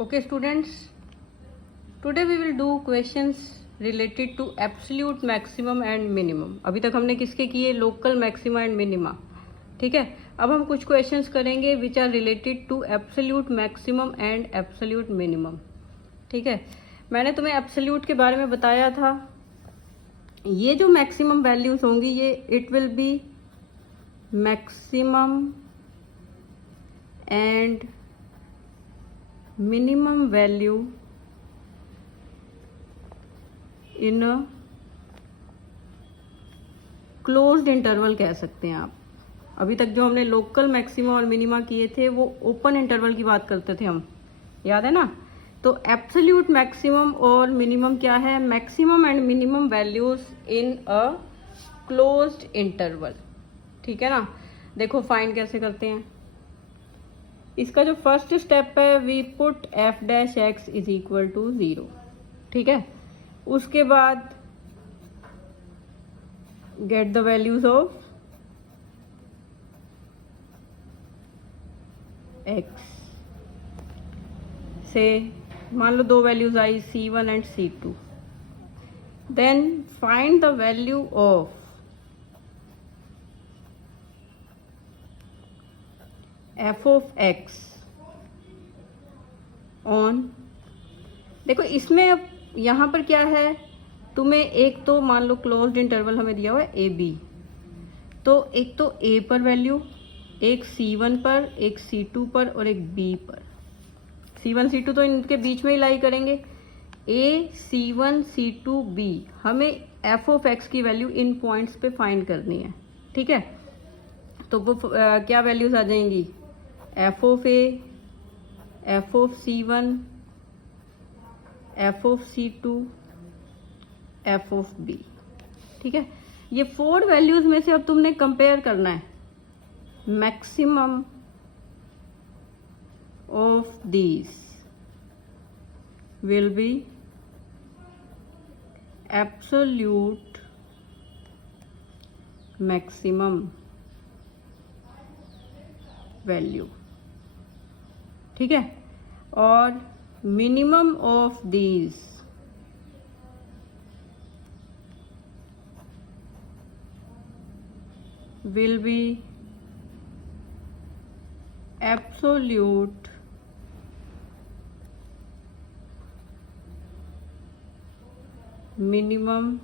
Okay students, today we will do questions related to absolute maximum and minimum. अभी तक हमने किसके किए? Local maxima and minima. ठीक है, अब हम कुछ क्वेश्चंस करेंगे which are related to absolute maximum and absolute minimum. ठीक है, मैंने तुम्हें एब्सोल्यूट के बारे में बताया था. ये जो मैक्सिमम वैल्यूज होंगी ये it will be maximum and minimum value in a closed interval कह सकते हैं आप. अभी तक जो हमने लोकल मैक्सिमा और मिनिमा किए थे वो ओपन इंटरवल की बात करते थे हम, याद है ना. तो एब्सोल्यूट मैक्सिमम और मिनिमम क्या है? Maximum and minimum values in a closed interval. ठीक है ना. देखो फाइंड कैसे करते हैं. इसका जो फर्स्ट स्टेप है we put f dash x is equal to 0. ठीक है, उसके बाद get the values of x से मान लो दो वैल्यूज आई C1 and C2. Then find the value of f of x on. देखो इसमें अब यहाँ पर क्या है, तुम्हें एक तो मान लो क्लोज्ड इंटरवल हमें दिया हुआ है ए बी, तो एक तो ए पर वैल्यू, एक C1 पर, एक C2 पर और एक B पर. C1 C2 तो इनके बीच में ही लाई करेंगे. A C1 C2 B हमें एफ ऑफ एक्स की वैल्यू इन पॉइंट्स पे फाइंड करनी है. ठीक है, तो वो क्या वैल्यूज आ जाएंगी? F of A, F of C1, F of C2, F of B. ठीक है, ये 4 वैल्यूज में से अब तुमने कंपेयर करना है. Maximum of these will be absolute maximum value. ठीक है, और minimum of these will be absolute minimum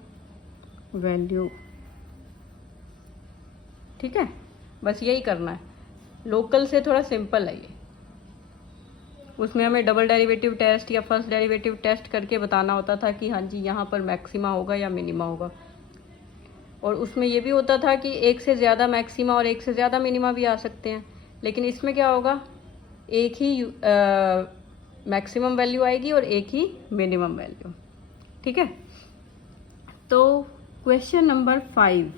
value. ठीक है, बस यही करना है. लोकल से थोड़ा सिंपल है ये. उसमें हमें डबल डेरिवेटिव टेस्ट या फर्स्ट डेरिवेटिव टेस्ट करके बताना होता था कि हाँ जी यहाँ पर मैक्सिमा होगा या मिनिमा होगा. और उसमें ये भी होता था कि एक से ज़्यादा मैक्सिमा और एक से ज़्यादा मिनिमा भी आ सकते हैं. लेकिन इसमें क्या होगा, एक ही मैक्सिमम वैल्यू आएगी और एक ही मिनिमम वैल्यू. ठीक है, तो क्वेश्चन नंबर 5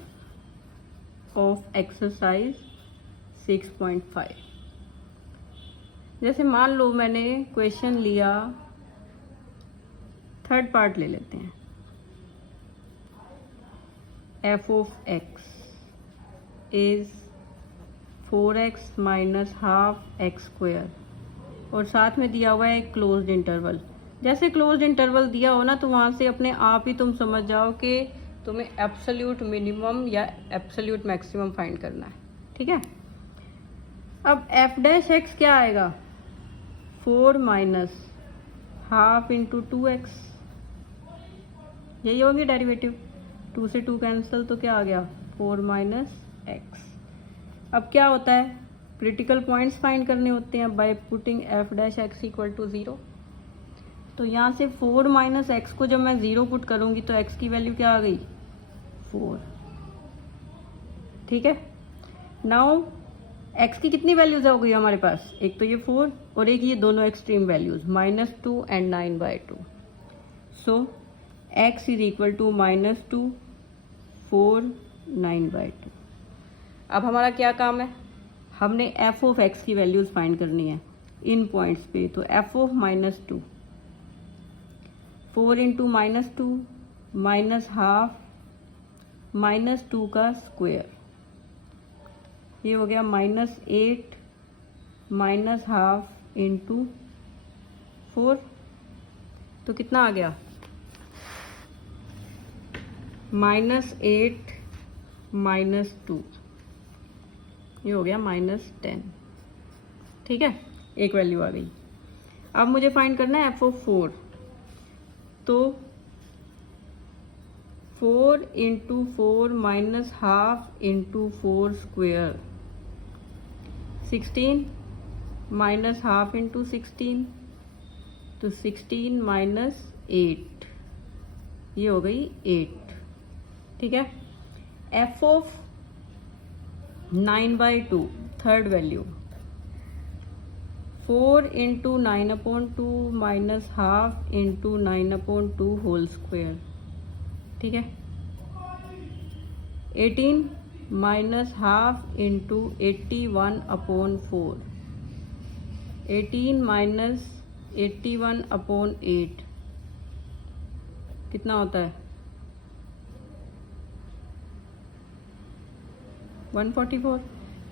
ऑफ एक्सरसाइज 6.5. जैसे मान लो मैंने क्वेश्चन लिया, थर्ड पार्ट ले लेते हैं. F of x is 4x minus half x square और साथ में दिया हुआ है एक क्लोज्ड इंटरवल. जैसे क्लोज्ड इंटरवल दिया हो ना तो वहाँ से अपने आप ही तुम समझ जाओ कि तुम्हें एब्सोल्यूट मिनिमम या एब्सोल्यूट मैक्सिमम फाइंड करना है. ठीक है, अब एफ डैश एक्स क्या आएगा? 4 माइनस हाफ इंटू 2x. यही होगी डेरिवेटिव. 2 से 2 कैंसिल तो क्या आ गया? 4 माइनस एक्स. अब क्या होता है, क्रिटिकल पॉइंट्स फाइंड करने होते हैं by putting f dash x equal to 0. तो यहाँ से 4 माइनस एक्स को जब मैं 0 पुट करूँगी तो एक्स की वैल्यू क्या आ गई? 4. ठीक है, नाउ एक्स की कितनी वैल्यूज हो गई हमारे पास? एक तो ये 4 और एक ये दोनों extreme values -2 and 9/2. So x is equal to -2 4 9/2. अब हमारा क्या काम है, हमने एफ ऑफ एक्स की वैल्यूज फाइंड करनी है इन पॉइंट्स पे. तो f of -2 4 into -2 minus half -2 का स्क्वायर, ये हो गया -8 माइनस हाफ इंटू 4, तो कितना आ गया -8 -2, ये हो गया -10। ठीक है, एक वैल्यू आ गई। अब मुझे फाइंड करना है f(4), तो 4 × 4 -½ × 4 स्क्वेयर 16 -½ × 16, तो 16 -8, ये हो गई 8। ठीक है, f(9/2), third value 4 × 9/2 -½ × 9/2 whole square. ठीक है, 18 -½ × 81/4, 18 - 81/8 कितना होता है 144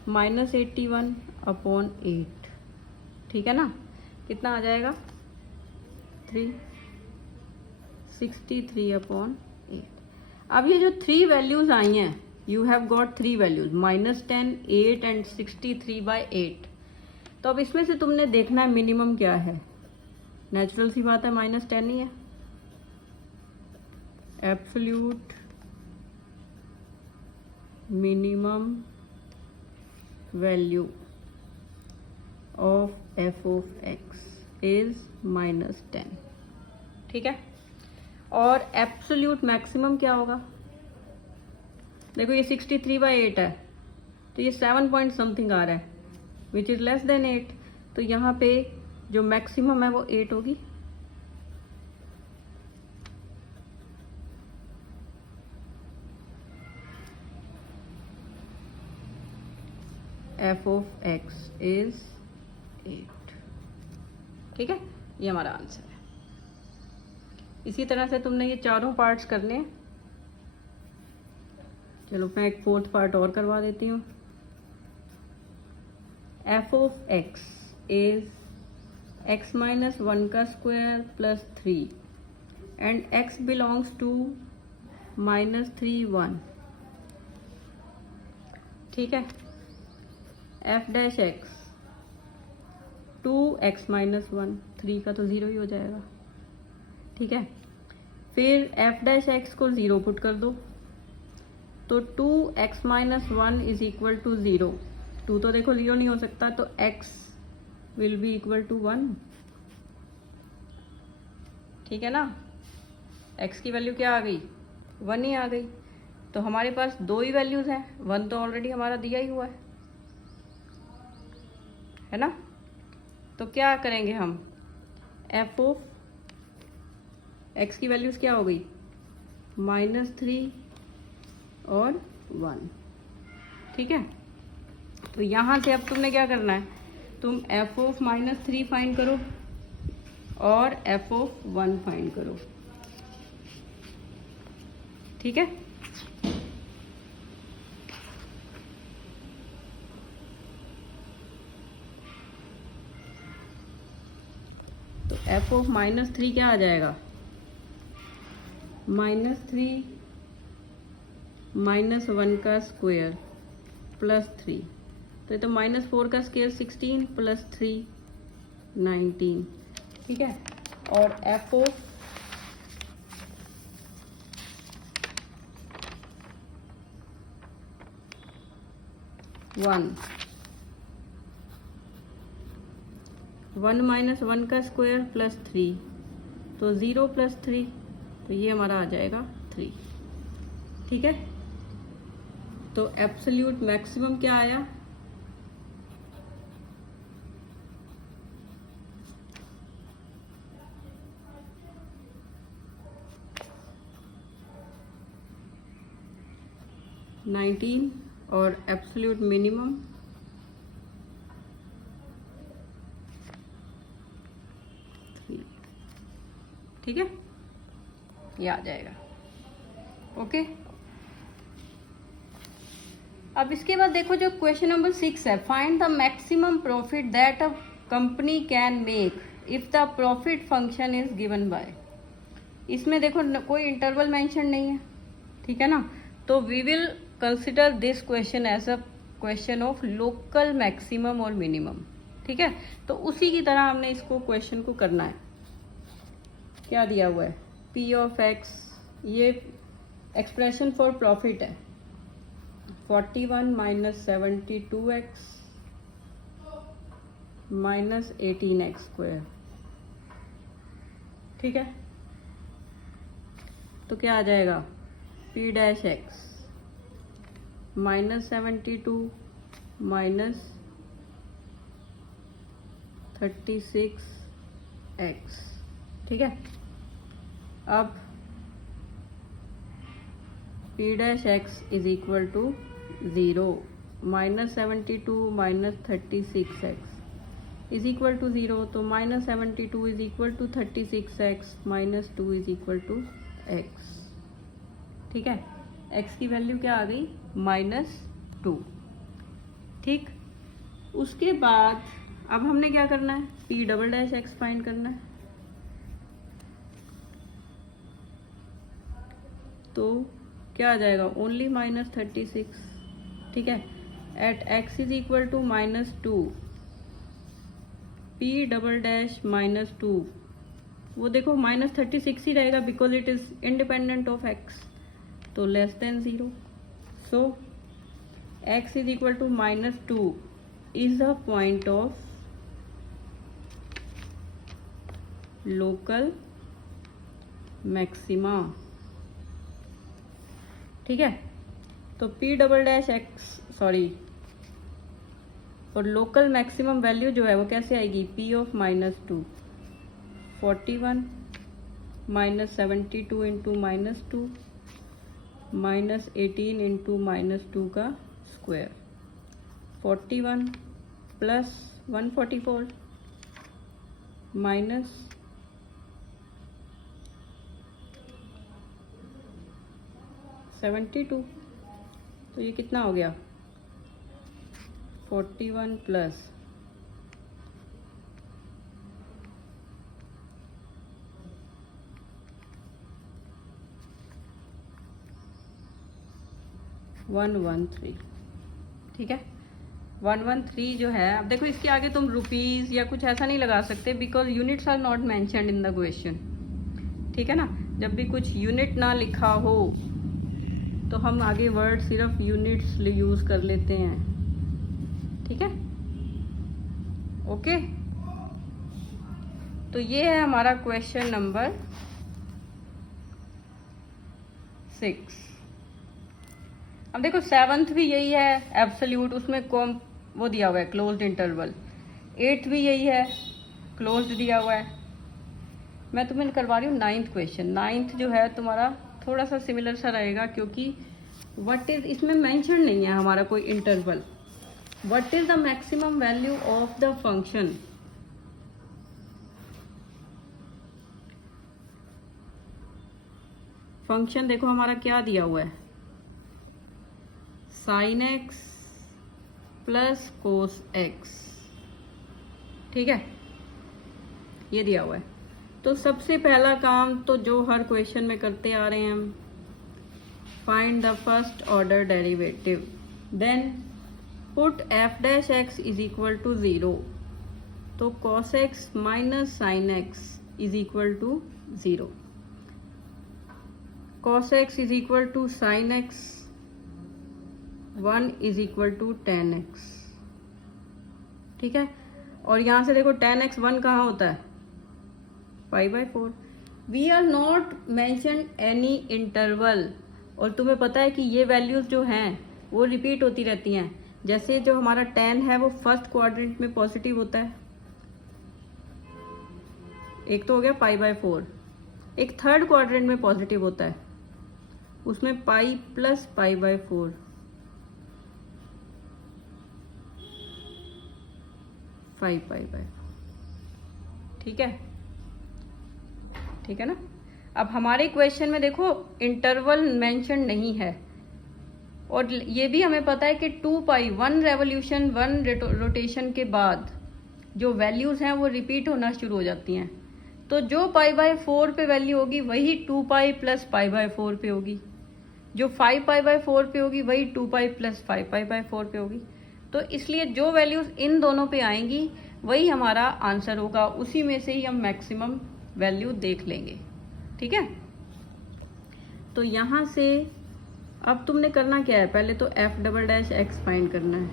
-81/8। ठीक है ना, कितना आ जाएगा 363/8। अब ये जो 3 वैल्यूज आई हैं, you have got 3 values -10, 8 and 63/8। तो अब इसमें से तुमने देखना है मिनिमम क्या है। नेचुरल सी बात है, -10 ही है। Absolute minimum value of f(x) is -10। ठीक है, और एब्सोल्यूट मैक्सिमम क्या होगा? देखो ये 63/8 है, तो ये 7 पॉइंट समथिंग आ रहा है, विच इज लेस देन 8। तो यहाँ पे जो मैक्सिमम है वो 8 होगी। f(x) is 8। ठीक है, ये हमारा आंसर है। इसी तरह से तुमने ये चारों पार्ट्स करने हैं। चलो मैं एक 4th पार्ट और करवा देती हूँ। f(x) इज x - 1 का square plus 3 and x belongs to -3 1। ठीक है, f(x) 2x - 1, 3 का तो 0 ही हो जाएगा। ठीक है, फिर f(x) को 0 पुट कर दो, तो 2x - 1 इज इक्वल टू 0। 2 तो देखो 0 नहीं हो सकता, तो x will be equal to 1। ठीक है ना, x की वैल्यू क्या आ गई 1 ही आ गई। तो हमारे पास 2 ही वैल्यूज हैं, 1 तो ऑलरेडी हमारा दिया ही हुआ है ना। तो क्या करेंगे हम, f(x) की वैल्यूज क्या हो गई -3 और 1। ठीक है, तो यहाँ से अब तुमने क्या करना है, तुम f(-3) फाइंड करो और f(1) फाइंड करो। ठीक है, तो f(-3) क्या आ जाएगा, -3 -1 का स्क्वायर प्लस 3, तो ये तो -4 का स्क्वायर 16 प्लस 3 19। ठीक है, और f(1) 1 - 1 का स्क्वायर प्लस 3, तो 0 प्लस 3, तो ये हमारा आ जाएगा 3। ठीक है, तो एब्सोल्यूट मैक्सिमम क्या आया, (19) और एब्सोल्यूट मिनिमम 3। ठीक है, ये आ जाएगा। ओके, अब इसके बाद देखो जो क्वेश्चन नंबर 6 है, find the maximum profit that company can make if the profit function is given by. इसमें देखो कोई इंटरवल मेंशन नहीं है, ठीक है ना, तो we will consider this question as a question of local maximum और मिनिमम, ठीक है। तो उसी की तरह हमने इसको क्वेश्चन को करना है। क्या दिया हुआ है, पी ऑफ एक्स, ये एक्सप्रेशन फॉर प्रॉफिट है, 41 minus 72x minus 18x square, ठीक है। तो क्या आ जाएगा, p dash x minus 72 minus 36x, ठीक है। अब p dash x is equal to 0, minus 72 minus 36x is equal to 0, तो minus 72 is equal to 36x minus 2 is equal to x, ठीक है। x की वैल्यू क्या आ गई, -2, ठीक। उसके बाद अब हमने क्या करना है, p double dash x find करना है। तो क्या आ जाएगा, ओनली -36, ठीक है। At x is equal to -2, p double dash -2, वो देखो -36 ही रहेगा because it is independent of x, तो less than 0। So x is equal to -2 is the point of local maxima, ठीक है। तो p double dash x, sorry, और local maximum value जो है वो कैसे आएगी, p ऑफ -2, 41 माइनस 72 इंटू -2 माइनस 18 इंटू -2 का स्क्वायर, 41 प्लस 144 माइनस 72, तो ये कितना हो गया, 41 प्लस 113, ठीक है। 113 जो है, अब देखो इसके आगे तुम रुपीज या कुछ ऐसा नहीं लगा सकते because units are not mentioned in the question, ठीक है ना। जब भी कुछ यूनिट ना लिखा हो तो हम आगे वर्ड सिर्फ यूनिट्स यूज कर लेते हैं, ठीक है, ओके। तो ये है हमारा क्वेश्चन नंबर 6। अब देखो 7th भी यही है एब्सोल्यूट, उसमें कॉम वो दिया हुआ है क्लोज्ड इंटरवल। 8th भी यही है, क्लोज्ड दिया हुआ है। मैं तुम्हें करवा रही हूँ 9th क्वेश्चन। 9th जो है तुम्हारा थोड़ा सा सिमिलर सा रहेगा क्योंकि व्हाट इज, इसमें मेंशन नहीं है हमारा कोई interval. What is the maximum value of the function, function देखो हमारा क्या दिया हुआ है, sin x plus cos x, ठीक है, ये दिया हुआ है। तो सबसे पहला काम तो जो हर क्वेश्चन में करते आ रहे हैं हम, find the first order derivative, then put f dash x is equal to 0, तो cos x minus sin x is equal to 0, cos x is equal to sin x 1 is equal to tan x, ठीक है। और यहां से देखो tan x 1 कहाँ होता है, π/4। We are not mention any interval, और तुम्हें पता है कि ये वैल्यूज जो हैं वो रिपीट होती रहती हैं। जैसे जो हमारा tan है वो फर्स्ट क्वाड्रेंट में पॉजिटिव होता है, एक तो हो गया π/4, एक थर्ड क्वाड्रेंट में पॉजिटिव होता है, उसमें पाई प्लस π/4, 5π/4, ठीक है, ठीक है ना। अब हमारे क्वेश्चन में देखो इंटरवल मेंशन नहीं है, और ये भी हमें पता है कि 2π 1 रेवोल्यूशन 1 रोटेशन के बाद जो वैल्यूज़ हैं वो रिपीट होना शुरू हो जाती हैं। तो जो π/4 पे वैल्यू होगी वही 2π प्लस π/4 पे होगी, जो 5π/4 पे होगी वही 2π प्लस 5π/4 पे होगी। तो इसलिए जो वैल्यूज़ इन दोनों पे आएंगी वही हमारा आंसर होगा, उसी में से ही हम मैक्सिमम वैल्यू देख लेंगे। ठीक है, तो यहाँ से अब तुमने करना क्या है, पहले तो f"x फाइंड करना है।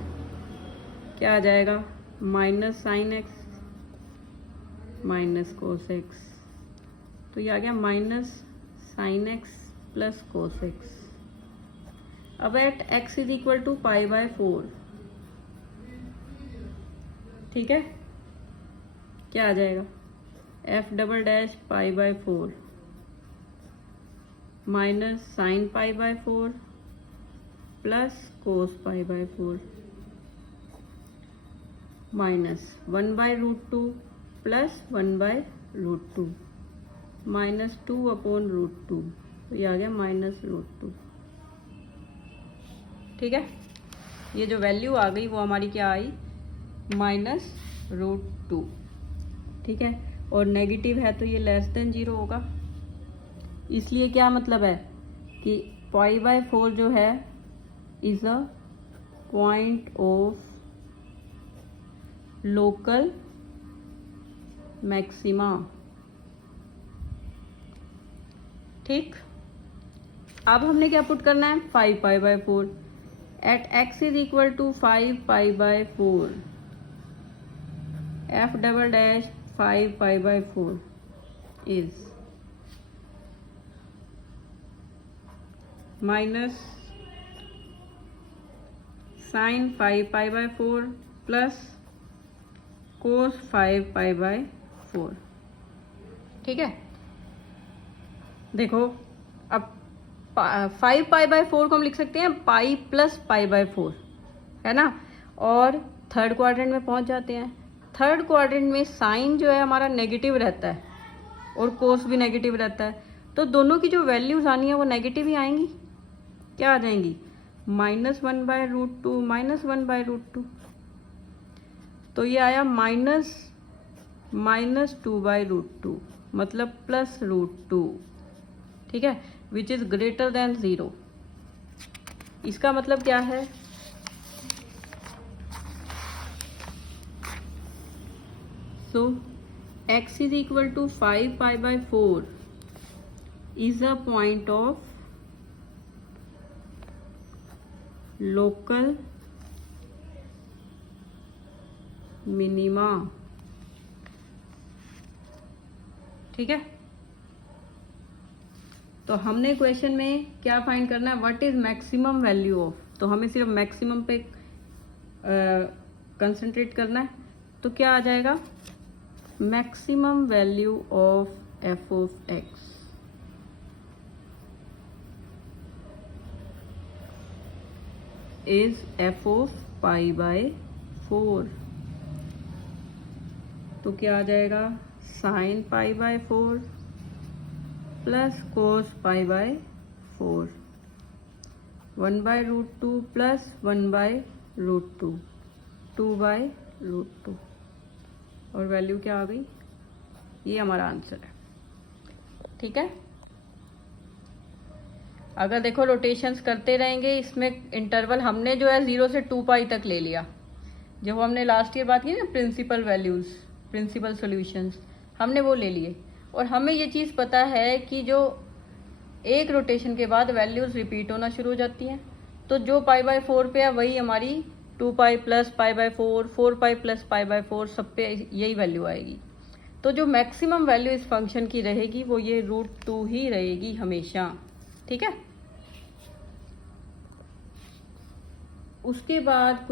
क्या आ जाएगा, minus sine x minus cos x, तो ये आ गया minus sine x plus cos x. अब at x is equal to π/4, ठीक है, क्या आ जाएगा, f"' π/4 minus sine π/4 plus cos π/4 minus 1/√2 plus 1/√2 minus 2/√2, तो ये आ गया -√2। ठीक है, ये जो वैल्यू आ गई वो हमारी क्या आई, -√2। ठीक है, और नेगेटिव है तो ये लेस देन 0 होगा, इसलिए क्या मतलब है कि π/4 जो है is a point of local maxima. ठीक, अब हमने क्या पुट करना है, 5π/4 at x is equal to 5π/4, f"' 5π/4 is minus sine 5π/4 plus cos 5π/4। ठीक है, देखो अब 5π/4 को हम लिख सकते हैं पाई प्लस π/4, है ना, और थर्ड क्वाड्रेंट में पहुंच जाते हैं। थर्ड क्वाड्रेंट में साइन जो है हमारा नेगेटिव रहता है और कोस भी नेगेटिव रहता है, तो दोनों की जो वैल्यूज आनी है वो नेगेटिव ही आएंगी। क्या आ जाएंगी, -1/√2 -1/√2, तो ये आया -2/√2 मतलब +√2। ठीक है, विच इज ग्रेटर देन 0। इसका मतलब क्या है, so x is equal to 5π/4 is a point of local minima. ठीक है, तो हमने क्वेश्चन में क्या फाइंड करना है, what is maximum value of, तो हमें सिर्फ मैक्सिमम पे कंसंट्रेट करना है। तो क्या आ जाएगा, maximum value of f(x) is f(π/4), तो क्या आ जाएगा, साइन π/4 प्लस कोस π/4 1/√2 प्लस 1/√2 2/√2, और वैल्यू क्या आ गई, ये हमारा आंसर है। ठीक है, अगर देखो रोटेशंस करते रहेंगे, इसमें इंटरवल हमने जो है 0 से 2π तक ले लिया, जो हमने लास्ट ईयर बात की ना प्रिंसिपल वैल्यूज, प्रिंसिपल सॉल्यूशंस, हमने वो ले लिए। और हमें ये चीज़ पता है कि जो एक रोटेशन के बाद वैल्यूज रिपीट होना शुरू हो जाती हैं, तो जो π/4 पे है वही हमारी 2π प्लस π/4 4π प्लस π/4 सब पे यही वैल्यू आएगी। तो जो मैक्सिमम वैल्यू इस फंक्शन की रहेगी वो ये √2 ही रहेगी हमेशा। ठीक है, उसके बाद